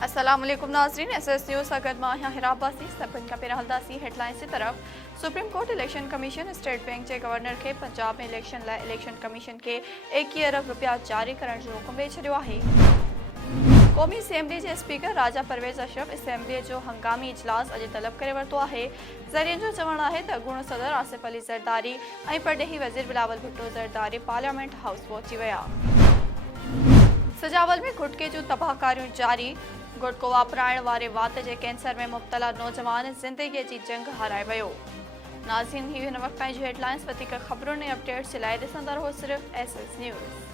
अस्सलाम वालेकुम नाज़रीन, एसएस न्यूज़ अगर माहिया हिराबासी सभिन का पेरहलदासी हेडलाइंस की तरफ। Supreme court election commission state bank के गवर्नर के पंजाब में इलेक्शन लाइ इलेक्शन कमीशन के 21 अरब रुपया जारी करण जो हुकुम ॾेई छॾियो आहे। क़ौमी असेंबली के स्पीकर राजा परवेज़ अशरफ असेंबली जो हंगामी इजलास अॼु तलब करे वरितो आहे। ज़रियनि जो चवणु आहे त अॻूणो सदर आसिफ अली ज़रदारी ऐं परॾेही वज़ीर बिलावल भुट्टो ज़रदारी पार्लियामेंट हाउस पहुची विया। सजावल में गुटके जूं तबाहकारियूं जारी। गुटको वापराइण वारे वात जे कैंसर में मुब्तला नौजवान ज़िंदगी जी जंग हाराए वियो। नाज़रीन, ही हिन वक़्त जी हेडलाइंस। वधीक ख़बरुनि ऐं अपडेट्स जे लाइ ॾिसंदा रहो सिर्फ़ एसएस न्यूज़।